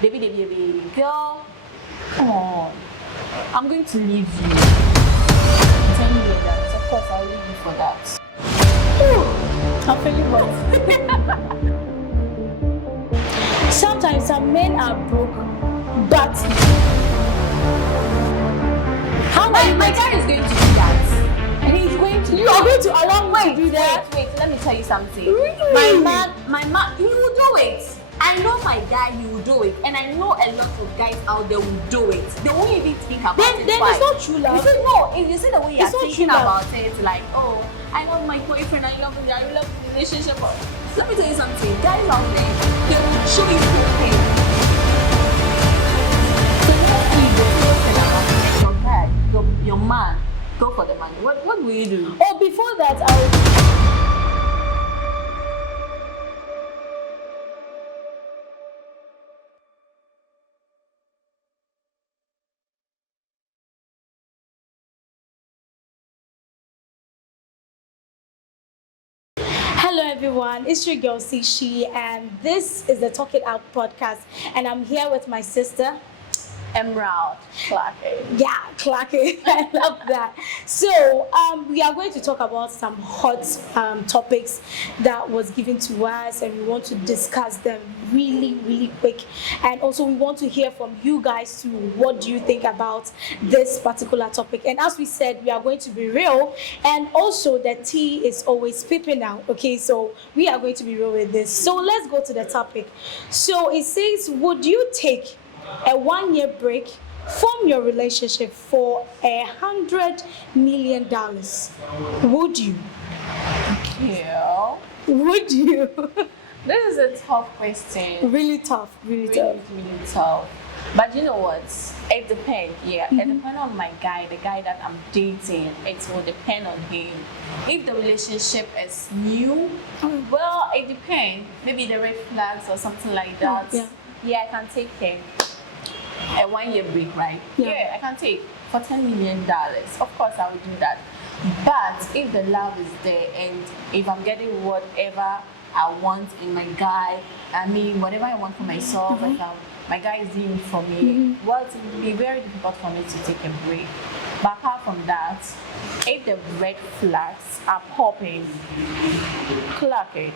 baby, girl, come on. I'm going to leave you. 10 million dollars. Of course, I'll leave you for that. I'm feeling hot. Sometimes some men are broke, but how My guy is going to do that. And he's going to. you are going to allow me to do that? Wait, let me tell you something. Really? My man, he will do it. I know my guy, he will do it. And I know a lot of guys out there will do it. They won't even think about it. Then twice. it's not true love. You see, no, if you see the way you're It's not thinking true love. about it, like, oh, I love my boyfriend, I love the relationship. Let me tell you something. Guys out there, they will show you pain. So your guy, your man, go for the money. What will you do? Oh, before that, Hello everyone, it's your girl Sishi, and this is the Talk It Out podcast, and I'm here with my sister. Emerald Clarke. Yeah, Clarke. I love that. So we are going to talk about some hot topics that was given to us, and we want to discuss them really quick. And also we want to hear from you guys too. What do you think about this particular topic? And as we said, we are going to be real, and also the tea is always peeping out. Okay, so we are going to be real with this. So let's go to the topic. So it says, would you take a 1-year break from your relationship for $100 million? Would you? Yeah. Would you? This is a tough question. Really tough. Really tough. But you know what? It depends. Yeah, it depends on my guy, the guy that I'm dating. It will depend on him. If the relationship is new, well, it depends. Maybe the red flags or something like that. Yeah, I can take him. A 1-year break, right? Yeah, I can take for $10 million. Of course, I will do that. But if the love is there, and if I'm getting whatever I want in my guy, I mean, whatever I want for myself, if my guy is doing it for me, well, it will be very difficult for me to take a break. But apart from that, if the red flags are popping, Clarke.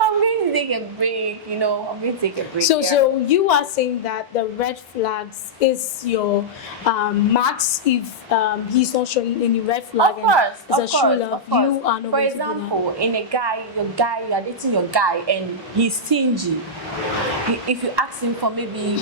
I'm going to take a break, I'm going to take a break. So you are saying that the red flags is your max if he's not showing any red flag? Of course, it's a true love. You are not. For example, in you are dating your guy and he's stingy. If you ask him for even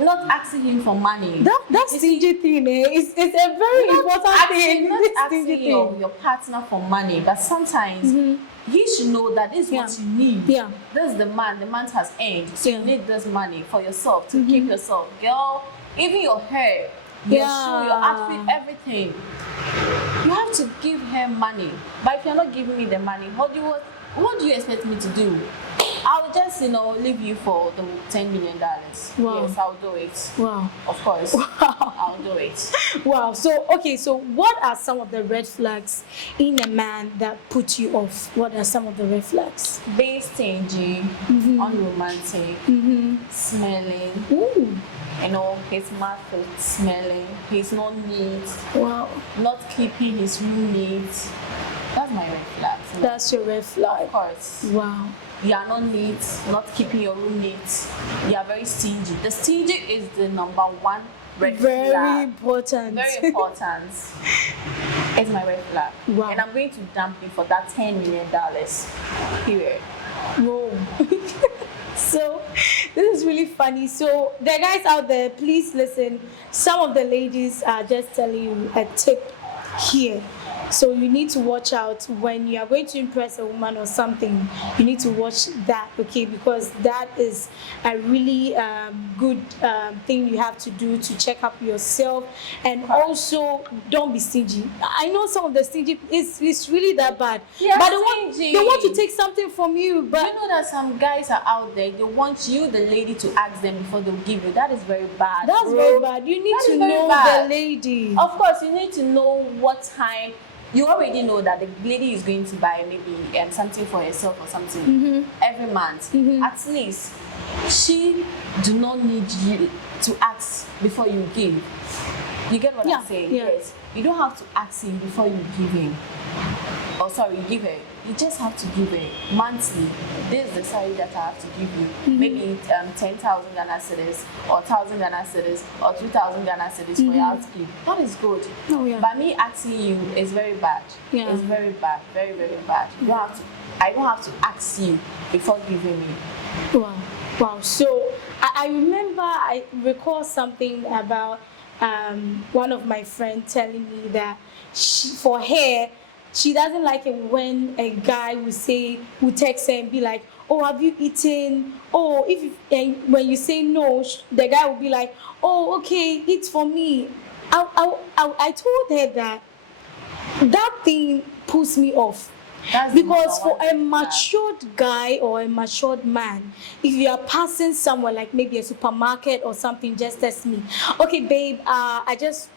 not asking him for money. That stingy thing, it's a very important thing. Not asking your partner for money, but sometimes he should know that this is what you need. Yeah. This is the man has earned. So you need this money for yourself to keep yourself. Girl, even your hair, your shoe, your outfit, everything. You have to give him money. But if you're not giving me the money, what do you expect me to do? I'll just, leave you for the $10 million. Wow. Yes, I'll do it. Wow. Of course. Wow. I'll do it. Wow. So what are some of the red flags in a man that put you off? What are some of the red flags? Being stingy, unromantic, smelling. Ooh. His mouth is smelling. He's not neat. Wow. Not keeping his room neat. That's my red flag. That's your red flag. Of course. Wow. You are not neat, not keeping your room neat. You are very stingy. The stingy is the number one red flag. Very important. Very important. It's my red flag. Wow. And I'm going to dump you for that $10 million. Period. Whoa. So this is really funny. So the guys out there, please listen. Some of the ladies are just telling you a tip here. So you need to watch out when you are going to impress a woman or something. You need to watch that, okay? Because that is a really good thing you have to do to check up yourself. And also, don't be stingy. I know some of the stingy is really that bad. Yeah, but they want to take something from you. But you know that some guys are out there, they want you, the lady, to ask them before they'll give you. That is very bad. That's very bad. You need to know the lady. Of course, you need to know what time you already know that the lady is going to buy maybe something for herself or something every month. At least she do not need you to ask before you give. You get what I'm saying? Yeah. Yes. You don't have to ask him before you give him. Oh, sorry, give her. You just have to give her monthly. This is the salary that I have to give you. Maybe 10,000 Ghana cedis, or 1,000 Ghana cedis, or 2,000 Ghana cedis for your outkeep. That is good. Oh, yeah. But me asking you is very bad. Yeah. It's very bad, very, very bad. You don't have to. I don't have to ask you before giving me. Wow. So I recall something about one of my friends telling me that for her, she doesn't like it when a guy will text her and be like, oh, have you eaten? Oh, and when you say no, the guy will be like, oh, okay, eat for me. I told her that thing puts me off. Because for a matured guy or a matured man, if you are passing somewhere like maybe a supermarket or something, just text me, okay babe, I just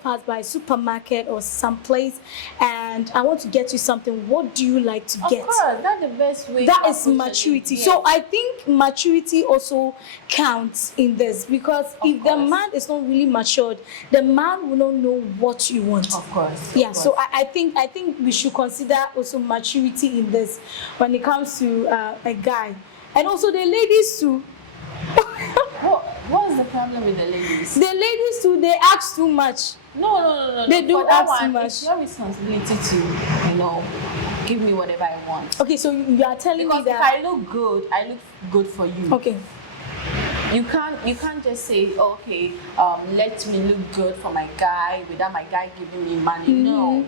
passed by a supermarket or someplace and I want to get you something. What do you like to get? Of course, that's the best way. That is maturity. Yes. So I think maturity also counts in this, because if the man is not really matured, the man will not know what you want. Of course. Yeah. So I think we should consider also maturity in this when it comes to a guy, and also the ladies too. What's the problem with the ladies? The ladies too, they ask too much. No. They do ask too much. It's your responsibility to, give me whatever I want. Okay, so you are telling me that if I look good for you. Okay. You can't just say, okay, let me look good for my guy without my guy giving me money. No.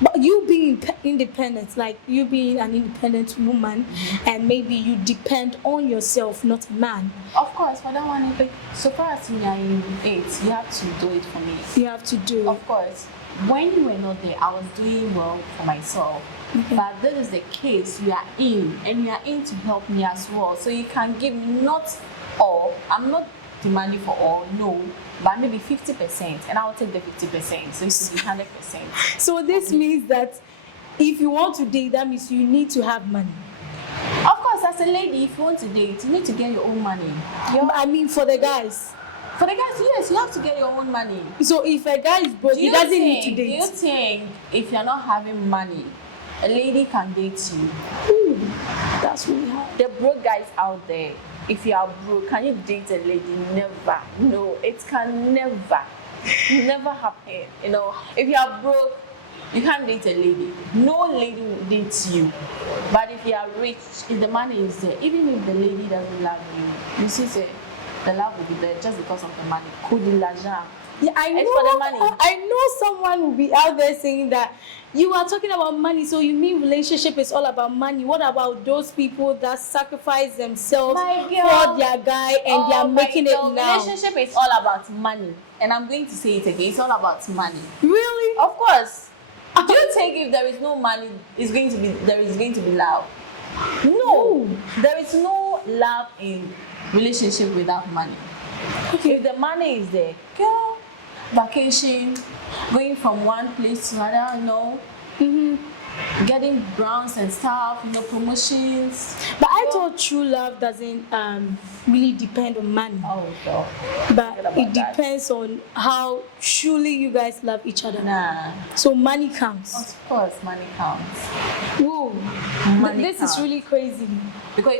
But you being independent, like you being an independent woman, and maybe you depend on yourself, not a man. Of course, for that one, so far as you are in it, you have to do it for me. You have to do it. Of course. When you were not there, I was doing well for myself. But this is the case you are in, and you are in to help me as well. So you can give me not all. I'm not demanding for all, no, but maybe 50%, and I'll take the 50%. So it should be 100%. So this means that if you want to date, that means you need to have money. Of course, as a lady, if you want to date, you need to get your own money. I mean, for the guys. For the guys, yes, you have to get your own money. So if a guy is broke, he doesn't need to date. Do you think if you're not having money, a lady can date you? Ooh, that's really hard. The broke guys out there, if you are broke, can you date a lady? Never. No, it can never happen. If you are broke, you can't date a lady. No lady will date you. But if you are rich, if the money is there, even if the lady doesn't love you, you see, the love will be there just because of the money. Yeah, I know. For the money. I know someone will be out there saying that you are talking about money, so you mean relationship is all about money. What about those people that sacrifice themselves for their guy and they are making it now? Relationship is all about money, and I'm going to say it again. It's all about money. Really? Of course. Do you think if there is no money, there is going to be love? No. There is no love in relationship without money. Okay. If the money is there, girl, vacation, going from one place to another, getting brands and stuff, promotions. But I thought true love doesn't really depend on money. Oh, God. But it depends on how truly you guys love each other. Nah. So money counts. Of course, money counts. Whoa. This is really crazy. Because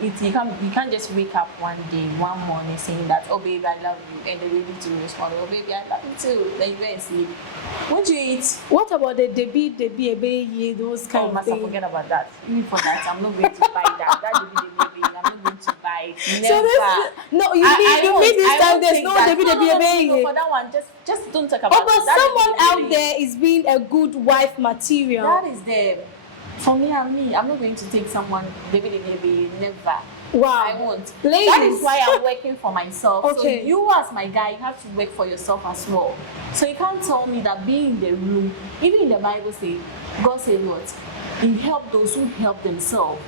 you can't just wake up one morning saying that, oh baby, I love you, and the lady to respond, oh baby, I love you too. Then you go and sleep. Won't you eat? What about the debi, those kind of things? Forget about that. Even for that, I'm not going to buy that. That debi, I'm not going to buy it. Never. So you mean this time there's no debi. No, for that one, just don't talk about it. But someone out there is being a good wife material. That is them. For me, I'm not going to take someone, baby, never. Wow. I won't. Ladies. That is why I'm working for myself. Okay. So you as my guy, you have to work for yourself as well. So you can't tell me that being in the room, even in the Bible says, God said what? He help those who help themselves.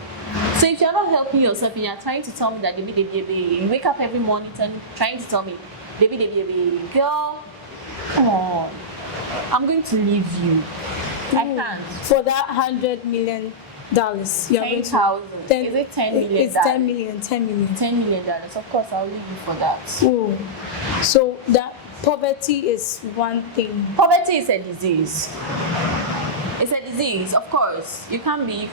So if you're not helping yourself and you're trying to tell me that baby, you wake up every morning trying to tell me, baby, girl, come on. I'm going to leave you. I can't. For that $100 million, you're going to 10,000. Is it 10 million? It's 10 million. $10 million. Of course, I'll leave you for that. Oh, so that poverty is one thing. Poverty is a disease. It's a disease, of course. You can't be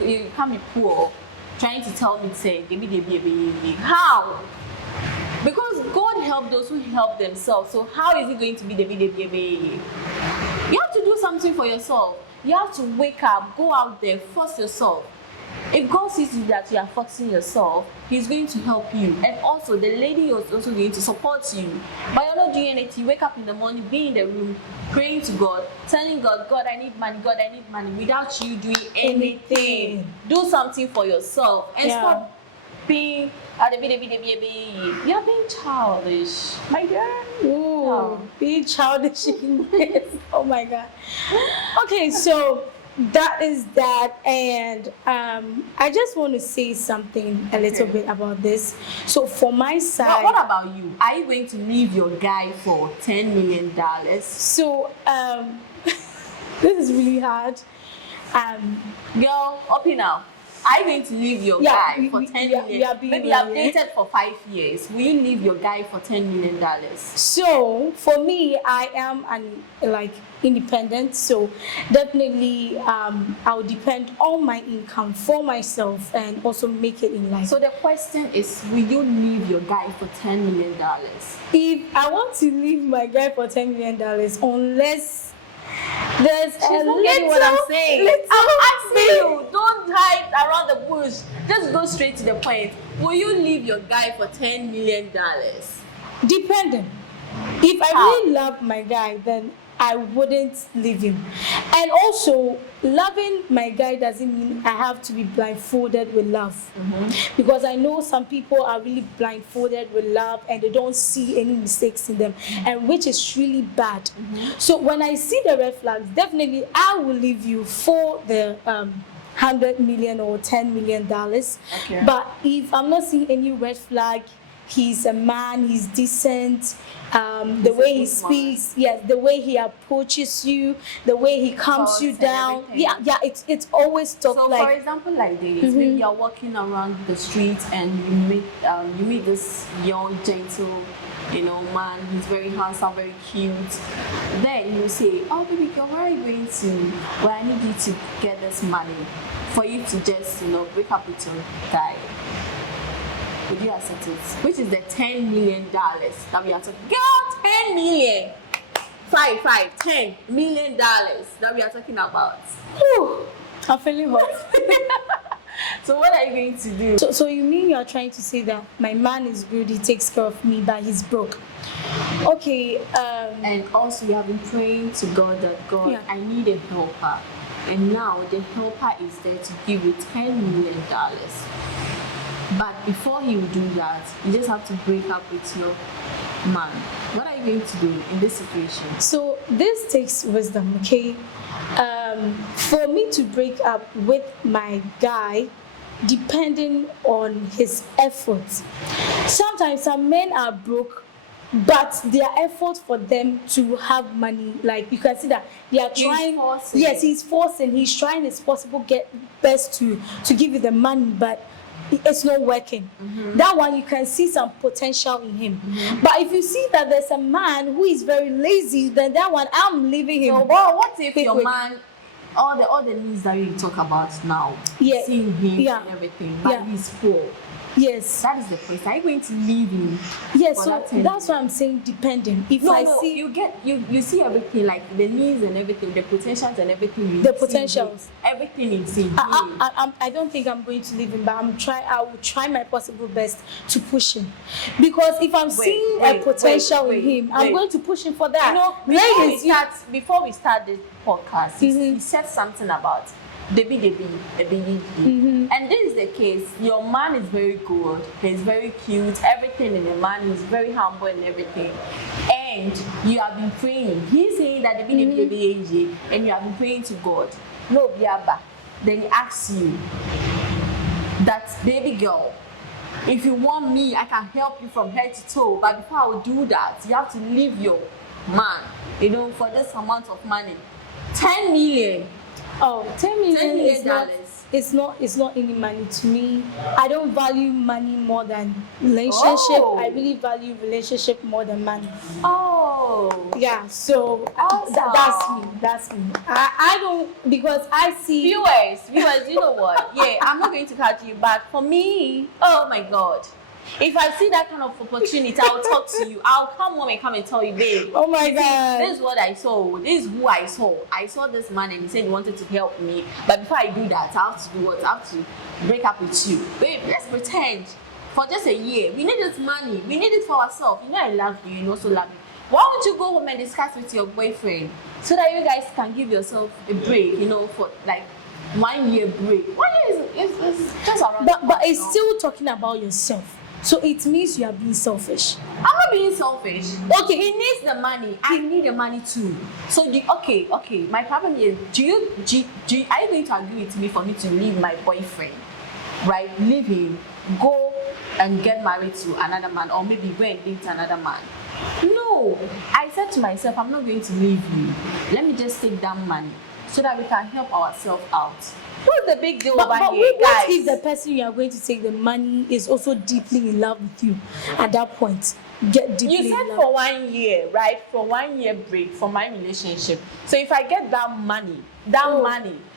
poor trying to tell me, say, how? Because God helped those who help themselves. So how is it going to be the? You have to do something for yourself. You have to wake up, go out there, force yourself. If God sees that you are forcing yourself, He's going to help you. And also, the lady is also going to support you. But you're not doing anything. Wake up in the morning, be in the room, praying to God, telling God, God, I need money, God, I need money, without you doing anything. Do something for yourself and stop being you're being childish, my girl. Ooh, being childish in this. Oh my God. Okay, so that is that, and I just want to say something a little bit about this. So for my side, what about you? Are you going to leave your guy for $10 million? So this is really hard. Girl, open up. Are you going to leave your guy for $10 million? Maybe I've dated for 5 years. Will you leave your guy for $10 million? So for me, I am independent. So definitely, I'll depend on my income for myself and also make it in life. So the question is, will you leave your guy for $10 million? If I want to leave my guy for $10 million, unless there's She's not getting what I'm saying. I'm asking you. Don't hide around the bush. Just go straight to the point. Will you leave your guy for $10 million? Depending. If I really love my guy, then I wouldn't leave him. And also, loving my guy doesn't mean I have to be blindfolded with love. Because I know some people are really blindfolded with love and they don't see any mistakes in them, and which is really bad. So when I see the red flags, definitely I will leave you for the $100 million or $10 million. Okay. But if I'm not seeing any red flag, he's a man, he's decent, the way he speaks, the way he approaches you, the way he calms you down. It's always stuff so like. For example, like this, maybe you're walking around the street and you meet this young, gentle, man. He's very handsome, very cute. Then you say, "Oh, baby girl, where are you going to? Well, I need you to get this money for you to just, break up with your guy." Would you accept it? Which is the $10 million that we are talking. Girl, 10 million. $10 million that we are talking about. Whew, I'm feeling hot. So what are you going to do? So you mean you are trying to say that my man is good, he takes care of me, but he's broke? Okay. And also you have been praying to God that God, I need a helper, and now the helper is there to give you $10 million. But before you do that, you just have to break up with your man. What are you going to do in this situation? So this takes wisdom, okay? For me to break up with my guy, depending on his efforts. Sometimes some men are broke, but their effort for them to have money, like you can see that they are trying. Yes, he's forcing. He's trying his possible best to give you the money, but it's not working. That one, you can see some potential in him. But if you see that there's a man who is very lazy, then that one, I'm leaving him. So what if your man, all the needs that you talk about now, seeing him and everything, but he's poor? Yes. That is the place. Are you going to leave him? Yes, so that's why I'm saying depending. If see you see everything, like the needs and everything, the potentials and everything. The potentials. Everything is in him. I don't think I'm going to leave him, but I will try my possible best to push him. Because if I'm seeing a potential in him, I'm going to push him for that. Before we start this podcast, he said something about Debbie. And this is the case. Your man is very good, he's very cute, everything in the man is very humble and everything. And you have been praying. He's saying that Debbie, and you have been praying to God. No, Biaba. Then he asks you that, baby girl, if you want me, I can help you from head to toe. But before I will do that, you have to leave your man, for this amount of money, 10 million. Oh, 10 million, $10 million. It's not any money to me. I don't value money more than relationship. Oh. I really value relationship more than money. Oh. Yeah, so Awesome. that's me. I don't, because I see Viewers, you know what? Yeah, I'm not going to cut you, but for me, oh my God. If I see that kind of opportunity, I'll talk to you. I'll come home and come and tell you, babe. Oh my you see, God. this is what I saw. This is who I saw. I saw this man and he said he wanted to help me. But before I do that, I have to do what? I have to break up with you. Babe, let's pretend for just a year. We need this money. We need it for ourselves. I love you. You also love me. Why don't you go home and discuss with your boyfriend so that you guys can give yourself a break, for like 1 year break. 1 year is just around. but it's still talking about yourself. So it means you are being selfish. I'm not being selfish. Okay, he needs the money. I need the money too. So okay. My problem is, are you going to agree with me for me to leave my boyfriend, right? Leave him, go and get married to another man, or maybe go and date another man? No. I said to myself, I'm not going to leave you. Let me just take that money so that we can help ourselves out. What's the big deal over here, what guys? if the person you are going to take the money is also deeply in love with you at that point? Get deeply You said in love. for 1 year, right? For 1 year break for my relationship. So if I get that money,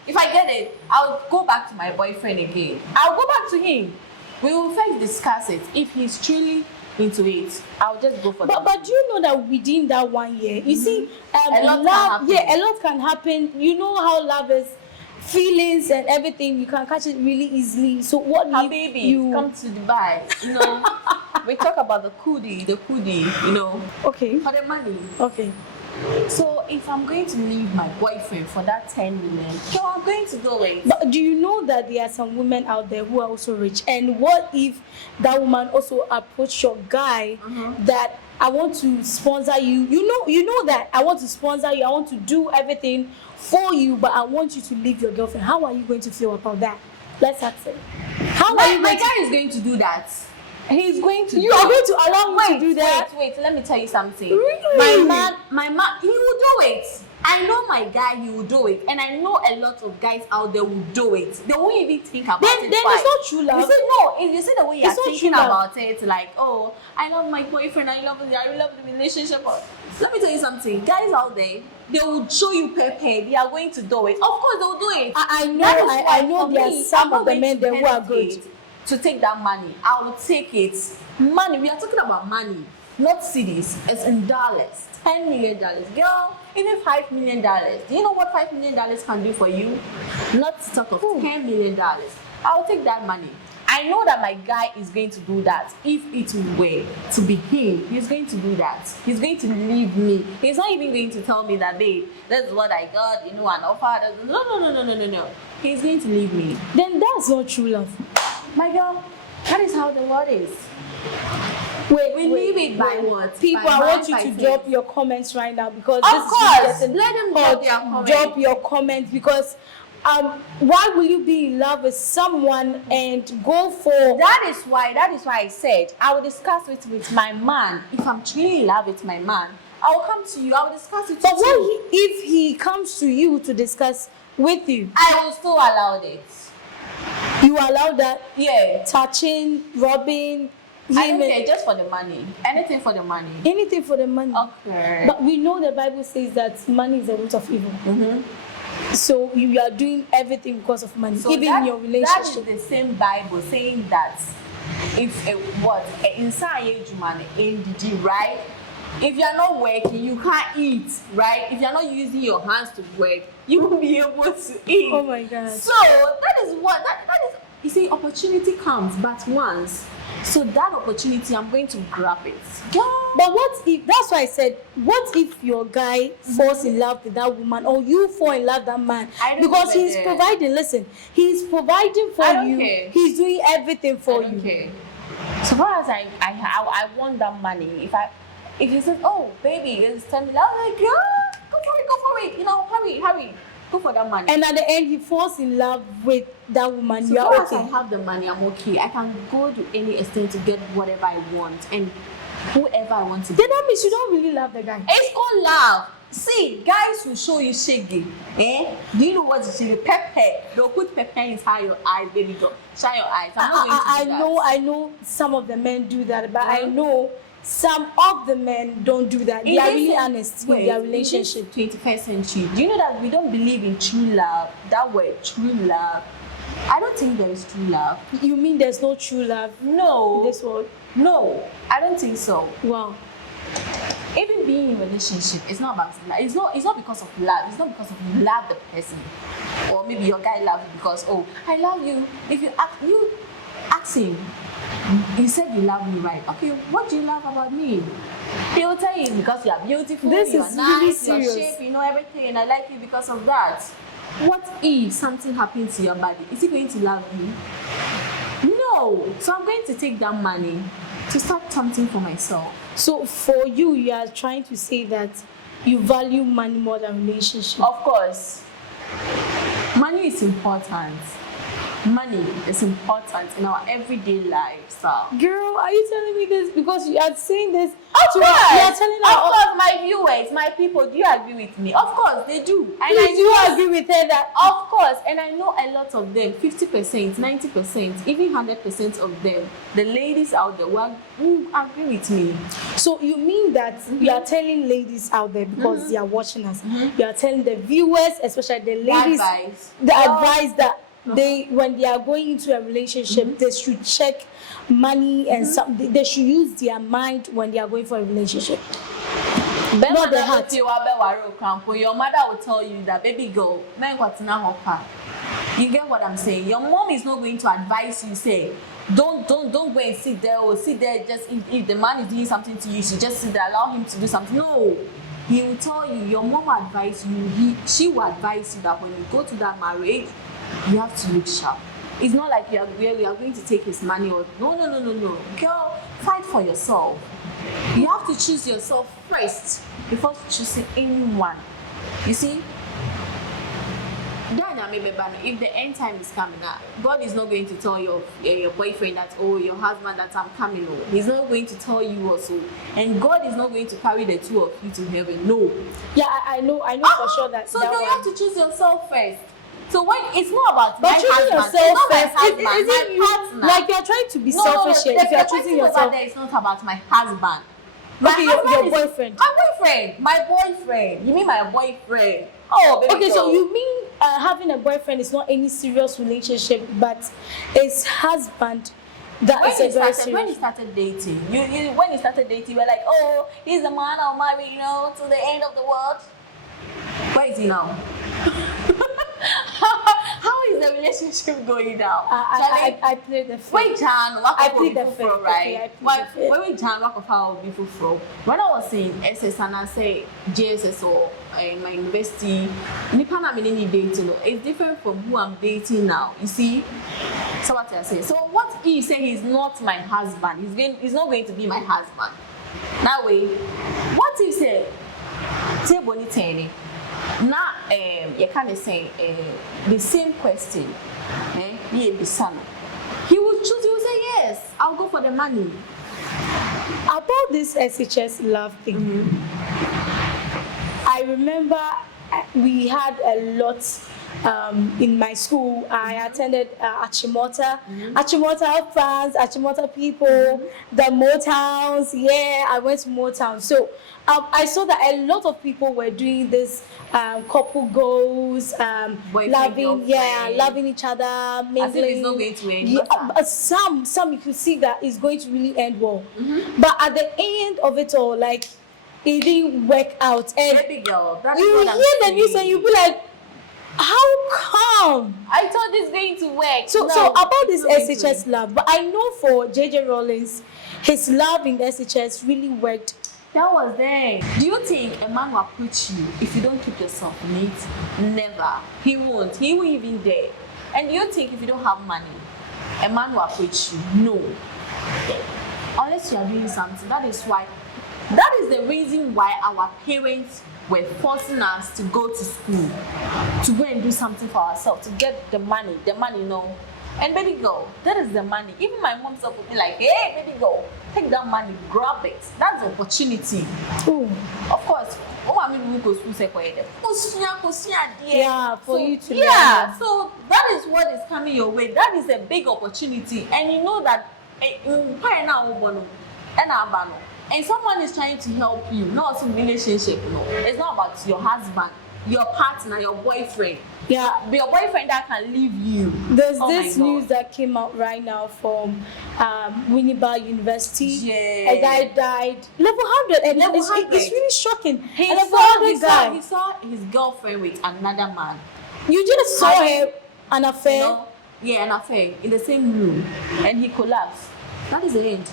if I get it, I'll go back to my boyfriend again. I'll go back to him. We will first discuss it. If he's truly into it, I'll just go for that. But do you know that within that 1 year, you see, A lot can love, happen. yeah, a lot can happen. You know how love is, feelings and everything. You can catch it really easily. So what if Baby, you come to Dubai? We talk about the kudi, Okay. for the money. Okay. So if I'm going to leave my boyfriend for that 10 million, I'm going to do it. But do you know that there are some women out there who are also rich? And what if that woman also approached your guy that I want to sponsor you? You know that I want to sponsor you. I want to do everything for you, but I want you to leave your girlfriend. How are you going to feel about that? Let's ask it. How are you My going to? guy is going to do that. He's going to. You are going to allow me to do that? Wait. Let me tell you something. Really? My man, he will do it. I know my guy, he will do it, and I know a lot of guys out there will do it. They won't even think about it. Then it's not true love. You see, no. If you see the way you're It's not thinking true love. about it, like, oh, I love my boyfriend, I love the relationship. Let me tell you something. Guys out there, they will show you pepe. They are going to do it. Of course, they will do it. I know. That is why I know for there are me, some I'm not of the going men to there who are good. hesitate to take that money. I will take it. Money, we are talking about money, not cities. It's in dollars. $10 million. Girl, even $5 million. Do you know what $5 million can do for you? Not to talk of $10 million. I'll take that money. I know that my guy is going to do that. If it were to be him, he's going to do that. He's going to leave me. He's not even going to tell me that, babe, that's what I got, an offer. No. He's going to leave me. Then that's not true love. My girl, that is how the world is. We live it by what? People, By I want mind, you by to faith. drop your comments right now because Of this course, is getting let them hot. drop their comments. Drop your comments because why will you be in love with someone and go for That is why I said I will discuss it with my man. If I'm truly in love with my man, I will come to you. I will discuss it But with what you. if he comes to you to discuss with you? I will still allow it. You allow that Yeah. touching, rubbing, I don't him, care, just for the money. Anything for the money. anything for the money. Okay. But we know the Bible says that money is the root of evil. So you are doing everything because of money, So even that, in your that relationship. is the same Bible saying that if inside man in right? If you are not working, you can't eat, right? If you are not using your hands to work, you won't be able to eat. Oh my God. So that is what that is. You see, opportunity comes but once. So that opportunity, I'm going to grab it. Yeah. But what if, that's why I said, what if your guy falls in love with that woman or you fall in love with that man? I don't Because even he's care. providing, listen, he's providing for I don't you. care. He's doing everything for you. Okay. So far as I want that money. If you said, oh baby, it's $10 million, I'm like, yeah, go for it. Hurry. Go for that money. And at the end, he falls in love with that woman. So You're far as I okay. have the money, I'm okay. I can go to any extent to get whatever I want. And whoever I want to be. Then that means you don't really love the guy. It's called love. See, guys will show you shaggy. Eh? Do you know what is shaggy? Pepper. They'll put pepper inside your eyes, baby girl. Shine your eyes. I'm not going to do that. I know some of the men do that, but I know some of the men don't do that. They are really honest in their relationship. In this 21st century, do you know that we don't believe in true love? That word, true love. I don't think there is true love. You mean there's no true love? No. In this world? No, I don't think so. Wow. Even being in a relationship, it's not about love. It's not because of love. It's not because of you love the person, or maybe your guy loves you because I love you. If you ask him, you said you love me, right? Okay, what do you love about me? He will tell you because you are beautiful, this you are is nice, really serious. your shape, you know everything, and I like you because of that. What if something happens to your body? Is he going to love you? No. So I'm going to take that money to start something for myself. So for you, you are trying to say that you value money more than relationship. Of course. Money is important. Money is important in our everyday lifestyle. Girl, are you telling me this because you are saying this? Of course. You are telling of course, my viewers, my people, do you agree with me? Of course, they do. And Please, do you agree with her that? Of course, and I know a lot of them, 50%, 90%, even 100% of them, the ladies out there who agree with me. So you mean that you are telling ladies out there because they are watching us, you are telling the viewers, especially the ladies, the advice that they, when they are going into a relationship, they should check money and they should use their mind when they are going for a relationship. Not the heart. Your mother will tell you that, baby girl, you get what I'm saying? Your mom is not going to advise you, say, don't go and sit there or sit there just if the man is doing something to you, you should just sit there, allow him to do something. No. He will tell you, your mom will advise you, she will advise you that when you go to that marriage, you have to look sharp. It's not like you are going to take his money or no. Girl, fight for yourself. You have to choose yourself first before choosing anyone. You see? If the end time is coming up, God is not going to tell your boyfriend that, your husband that I'm coming over. He's not going to tell you also. And God is not going to carry the two of you to heaven. No. Yeah, I know for sure that. So you have to choose yourself first. So when it's not about but my husband, it's not my husband, my partner. Like you're trying to be selfish here. If you're choosing yourself, it's not about my husband. Okay, your boyfriend. My boyfriend. You mean my boyfriend? Oh, baby. Okay, so you mean having a boyfriend is not any serious relationship, but it's husband that is a very serious. When you started dating, when you started dating, you were like, he's the man I'll marry, to the end of the world. Where is he now? How is the relationship going now? I played the film. Wait, Jan, I played the film, right? When Jan, what of how before from? When I was saying SS and I say JSS or in my university, Nipana meaning dating, it's different from who I'm dating now. You see? So what I say? So what he say he's not my husband? He's not going to be my husband. That way, what he say? Say bonitene. Now, you kind of say the same question. He will choose, he will say, yes, I'll go for the money. About this SHS love thing, I remember we had a lot in my school. I attended Achimota. Achimota fans, Achimota people, the Motowns. Yeah, I went to Motown. So I saw that a lot of people were doing this couple goals, loving each other, mingling. As if it's not going to end. Some you could see that it's going to really end well. But at the end of it all, like it didn't work out. And baby girl, that you hear the news and you be like, how come? I thought it's going to work. So about this SHS love, but I know for JJ Rollins, his love in the SHS really worked. That was there. Do you think a man will approach you if you don't keep yourself neat? Never. He won't. He won't even dare. And do you think if you don't have money, a man will approach you? No. Unless you are doing something. That is the reason why our parents were forcing us to go to school, to go and do something for ourselves, to get the money, And baby girl, that is the money. Even my mom self would be like, hey, baby girl, take that money, grab it. That's the opportunity. Ooh. Of course, Yeah, for you to yeah, learn. so that is what is coming your way. That is a big opportunity. And you know that and someone is trying to help you, not some relationship, no. It's not about your husband, your partner, your boyfriend. Yeah. Your boyfriend that can leave you. There's Oh this my God. news that came out right now from Winneba University. Yeah. A guy died. Level 100. And Level it's 100. really shocking. He A level saw, 100 guy. he saw his girlfriend with another man. You just saw Having, him an affair. You know, yeah, an affair in the same room, and he collapsed. That is the end.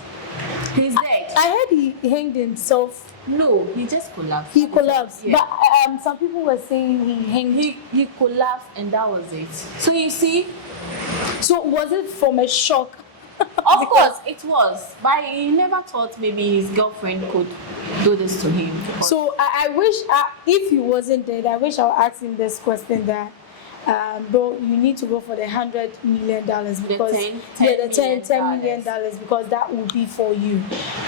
He's dead. I heard he hanged himself. No, he just collapsed. He collapsed. Yeah. But some people were saying he hanged. He collapsed, and that was it. So you see, So was it from a shock? of course it was, but he never thought maybe his girlfriend could do this to him. So I wish, if he wasn't dead, I wish I would ask him this question that, bro, you need to go for the $100 million because $10 million because that will be for you.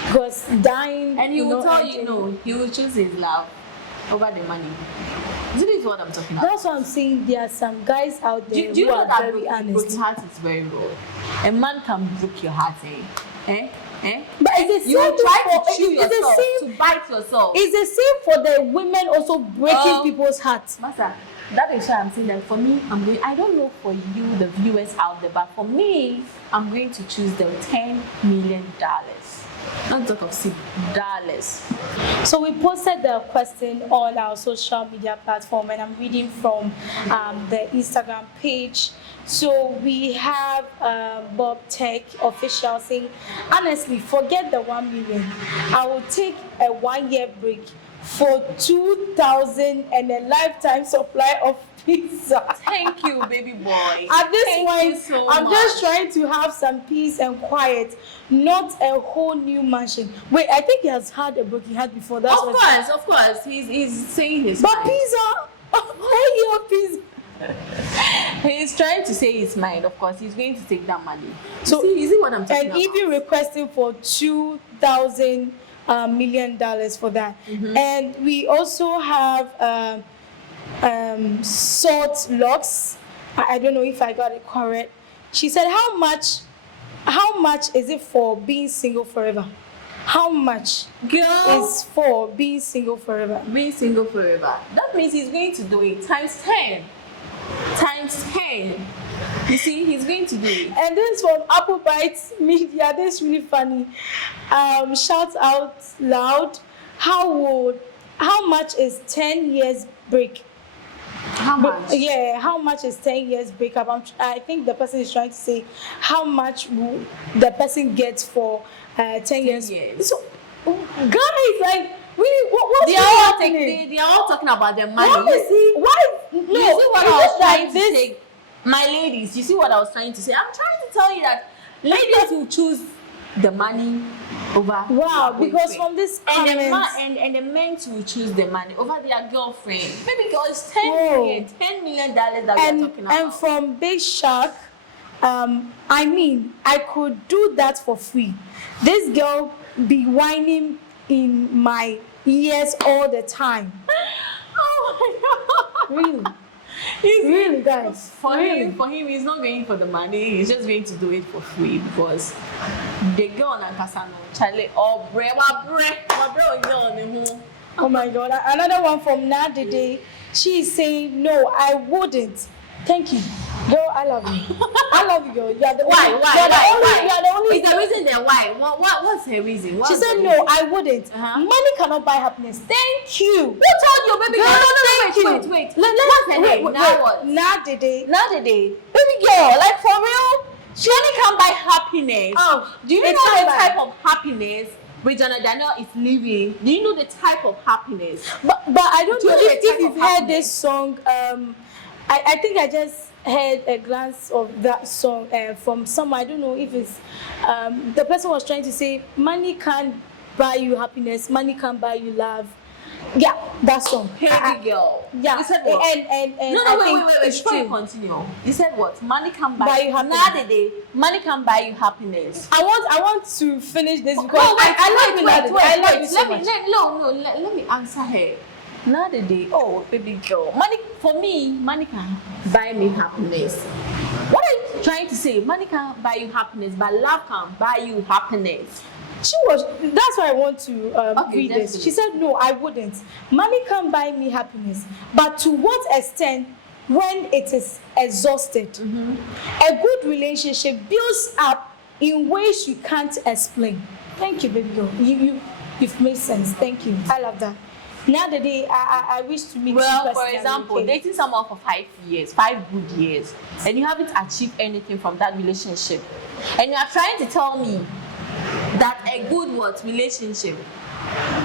Because dying, And he will tell you ending- no, he will choose his love over the money. This is what I'm talking about. That's what I'm saying. There are some guys out there Do you who know are that very broken honest. heart is very raw? A man can break your heart, eh? But it's the You same will try for, to chew it's yourself, the same. to bite yourself. It's the same for the women also breaking people's hearts. Master, that is why I'm saying that for me, I don't know for you, the viewers out there, but for me, I'm going to choose the $10 million. Not talk of dollars. So we posted the question on our social media platform, and I'm reading from the Instagram page. So we have Bob Tech official saying, honestly, forget the 1 million. I will take a 1 year break for 2,000 and a lifetime supply of pizza. Thank you, baby boy. At this Thank you point, so I'm much. just trying to have some peace and quiet, not a whole new mansion. Wait, I think he has had a broken heart before. That's Of course. He's saying his But mind. pizza, oh, your pizza. He's trying to say his mind. Of course, he's going to take that money. So you see what I'm talking And about? even requesting for $2,000 million for that. And we also have Salt Locks. I don't know if I got it correct. She said, how much is it for being single forever? How much Girl, is for being single forever? being single forever. That means he's going to do it times 10. Times 10. You see, he's going to do it. And this from Apple Bites Media. This is really funny. Shout out loud. How much is 10 years break? How much? Yeah, how much is 10 years breakup? I think the person is trying to say how much will the person gets for 10 years. So, guys, like, really, what's They are all happening? they are all talking about their money. What is he? Why? No, You see what it's I was just trying like to this. say? My ladies, you see what I was trying to say? I'm trying to tell you that ladies will choose the money over Wow, their because boyfriend. from this and the, comment, and the men will choose the money over their girlfriend. Maybe because $10 million that we are talking about. and from Big Shark, I mean, I could do that for free. This girl be whining in my ears all the time. Oh my God. Really? Really, guys? For Really? him, he's not going for the money. He's just going to do it for free because the girl on Casano, Charlie, oh bre, Oh my God. Another one from Nadide. She is saying, no, I wouldn't. Thank you. Girl, I love you. I love you, girl. You are the Why? only. You are the only. Is the reason there why? What's her reason? She What's said, the no, reason? I wouldn't. Uh-huh. Money cannot buy happiness. Thank you. Who told you, baby Girl, girl? No, thank you. wait. What's her name? Now what? Nadide. Baby girl, like for real? Money can buy happiness. Oh, do you it know can the buy. type of happiness Regina Daniel is living? Do you know the type of happiness? But I don't Do you know know the if type you've of heard happiness? this song. I think I just heard a glance of that song from someone. I don't know if it's the person was trying to say money can't buy you happiness, money can't buy you love. Yeah, that song. Hey girl. Yeah. You said what? And No, I no, think wait. it's Before you true. continue, you said what? Money can buy, Buy you happiness. Nowadays, money can buy you happiness. I want to finish this because No, I love you nowadays. I love you so let much. let me answer her. Nowadays, oh baby girl, money for me, money can buy me happiness. What are you trying to say? Money can buy you happiness, but love can buy you happiness. That's why I want to read this. definitely. She said, no, I wouldn't. Money can buy me happiness, but to what extent when it is exhausted? A good relationship builds up in ways you can't explain. Thank you, baby girl. You've made sense. Thank you. I love that. Now the day I wish to meet you Well, for personally, example, okay? dating someone for 5 years, 5 good years, and you haven't achieved anything from that relationship, and you are trying to tell me that a good relationship,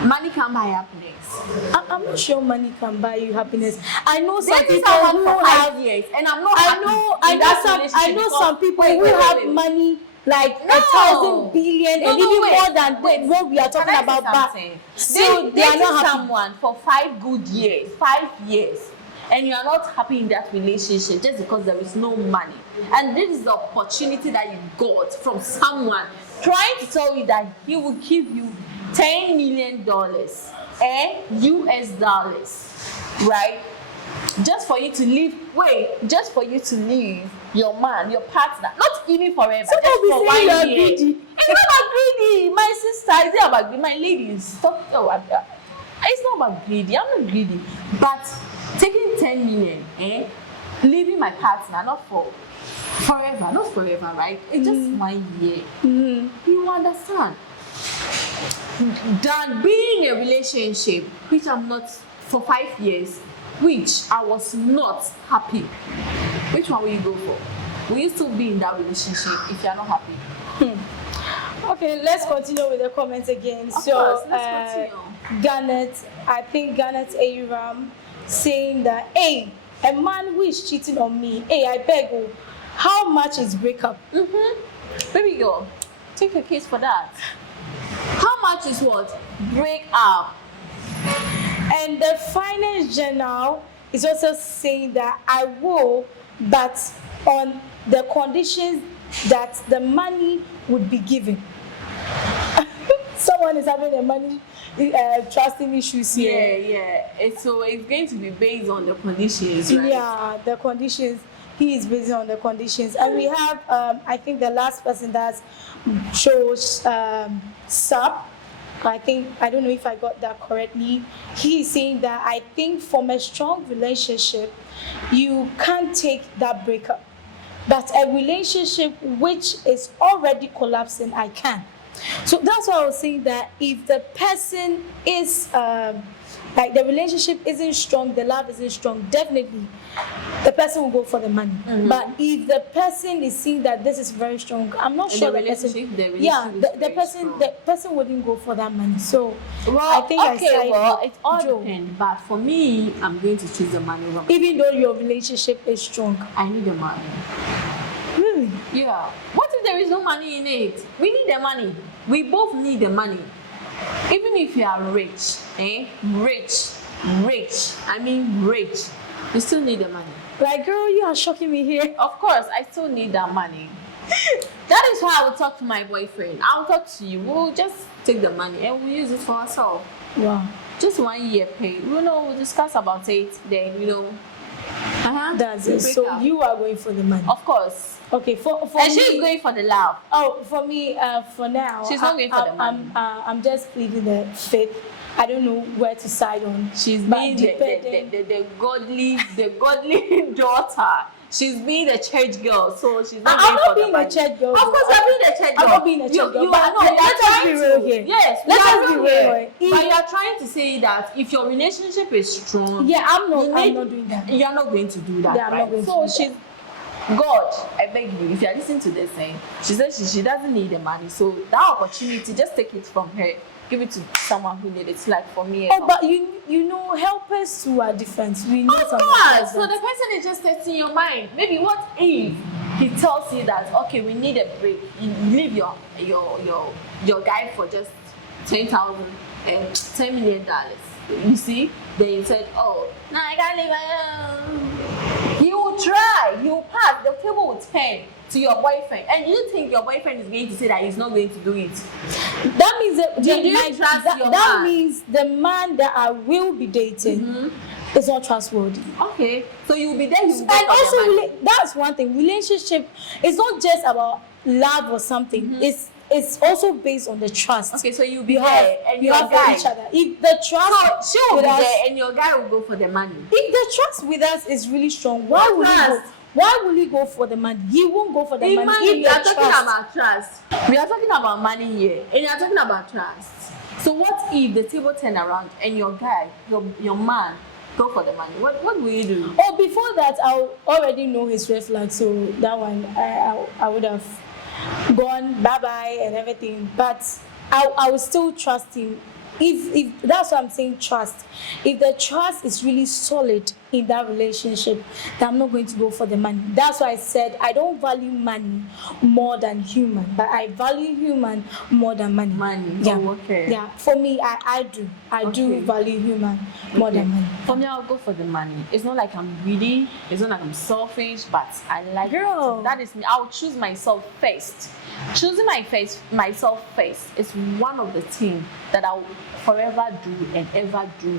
money can buy happiness. I'm not sure money can buy you happiness. I know some Dating people someone who for have 5 years, and I'm not I happy know in that some relationship because- some people wait, who wait, have wait. money like No. 1,000 billion No, and no, even wait, more than wait. what we are Can talking I say about, but something? still they are Dating not happy. someone for 5 good years, 5 years, and you are not happy in that relationship just because there is no money, and this is the opportunity that you got from someone trying to tell you that he will give you $10 million, US dollars, right? Just for you to leave, just for you to leave your man, your partner, not even forever, Some just will for be saying 1 you're year. greedy. It's not about greedy, my sister. It's not about greedy. My lady, stop. It's not about greedy. I'm not greedy, but taking 10 million, leaving my partner, not for forever, not forever, right? It's just 1 year. You understand? Than being in a relationship, which I'm not for 5 years, which I was not happy. Which one will you go for? Will you still be in that relationship if you're not happy? Okay, let's continue with the comments again. Of course, let's continue. Garnet Aram saying that, hey, a man who is cheating on me, hey, I beg you, how much is breakup? Baby girl, take a case for that. How much is what? Break up. And the finance journal is also saying that I will, but on the conditions that the money would be given. Someone is having a money trusting issues here. Yeah. So it's going to be based on the conditions, right? Yeah, the conditions. He is based on the conditions. And we have, I think the last person that shows sub. I don't know if I got that correctly. He is saying that I think from a strong relationship, you can't take that breakup. But a relationship which is already collapsing, I can. So that's why I was saying that if the person is like the relationship isn't strong, the love isn't strong, definitely the person will go for the money. But if the person is seeing that this is very strong, I'm not sure the person wouldn't go for that money. So I think it all depends. But for me, I'm going to choose the money over. Even though your relationship is strong, I need the money. Really? Yeah. What if there is no money in it? We need the money. We both need the money. Even if you are rich, rich, I mean rich, you still need the money. Like, girl, you are shocking me here. Of course, I still need that money. That is why I will talk to my boyfriend. I'll talk to you. We'll just take the money and we'll use it for ourselves. Wow. Just 1 year pay. We'll discuss about it. Then, That's it. So you are going for the money. Of course. Okay, for and me, she's going for the love. Oh, for me, for now, she's not going for the money. I'm just pleading the faith. I don't know where to side on. She's being the godly daughter. She's being the church girl, so she's not going for the money. I'm not being a church girl. Of course, you're being a church girl. I'm not being a church girl. But let us be real here. Yes, let us be real. But you're trying to say that if your relationship is strong, I'm not doing that. You're not going to do that, yeah, I'm right? not going So to do that. God, I beg you, if you're listening to this thing, she says she doesn't need the money. So that opportunity, just take it from her. Give it to someone who needs it. It's like for me. Oh, but you know, helpers who are different. We know of course. So the person is just testing your mind. Maybe what if he tells you that, okay, we need a break. You leave your guy for just $10 million. You see, then you said, oh, no, I can't leave. You will try, you will pass, the table will turn to your boyfriend, and you think your boyfriend is going to say that he's not going to do it. That means that Did you trust your that man? means the man that I will be dating is not trustworthy. Okay, so you'll be there, And also, that's one thing. Relationship is not just about love or something. It's also based on the trust. Okay, so you'll be you there have, and you your have guy. for each other. If the trust She will with be us, there and your guy will go for the money. if the trust with us is really strong, why will he go? Trust. Why will he go for the money? He won't go for the money. Money, If we the are talking trust, about trust. We are talking about money here, and you are talking about trust. So what if the table turn around and your guy, your man, go for the money? What will you do? oh, before that, I already know his red flag, so that one I would have gone bye bye and everything. But I will still trust him. If that's what I'm saying, trust. If the trust is really solid in that relationship, then I'm not going to go for the money. That's why I said I don't value money more than human, but I value human more than money. Money. Yeah. Oh, okay. Yeah. For me, I do. I do Okay. value human more than money. For me, I'll go for the money. It's not like I'm greedy. It's not like I'm selfish, but I like Girl. it. That is me. I'll choose myself first. Choosing myself first is one of the things that I'll forever do and ever do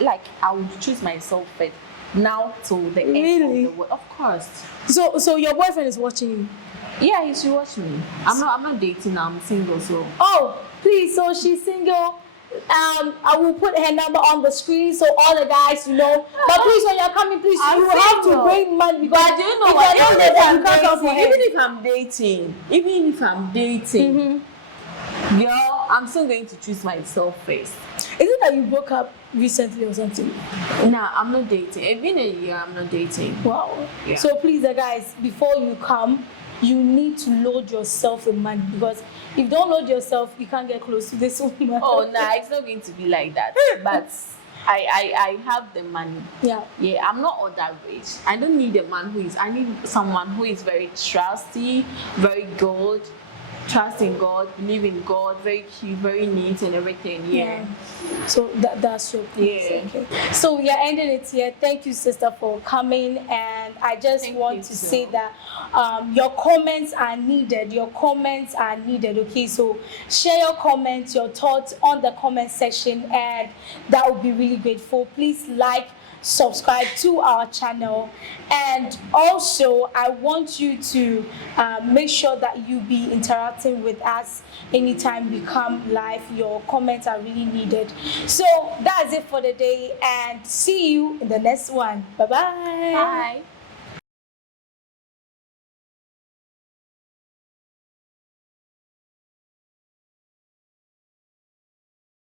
like I will choose myself first. Now till the end Really? of the world. Of course. So your boyfriend is watching you. Yeah, he should watch me. I'm not dating now. I'm single, so. Oh, please, so she's single. I will put her number on the screen so all the guys know. But please, when you're coming, please, I'm you have to single. bring money because But do you know if what? you're not Even there, if you I'm can't come for dating, her. even if I'm dating, girl, I'm still going to choose myself first. Is it that you broke up recently or something? Nah, I'm not dating. It's been a year. I'm not dating. Wow. Yeah. So please, guys, before you come, you need to load yourself with money because if you don't load yourself, you can't get close to this woman. Oh, nah, it's not going to be like that. But I have the money. Yeah. Yeah, I'm not all that rich. I don't need a man who is. I need someone who is very trusty, very good, trust in God, believe in God, very cute, very neat, and everything. Yeah. So that's your place. Yeah. Okay. So we are ending it here. Thank you, sister, for coming. And I just Thank want you, to too. say that your comments are needed. Your comments are needed. Okay. So share your comments, your thoughts on the comment section, and that would be really grateful. Please like, subscribe to our channel, and also I want you to make sure that you be interacting with us anytime we come live. Your comments are really needed. So that's it for the day, and see you in the next one. Bye-bye. Bye.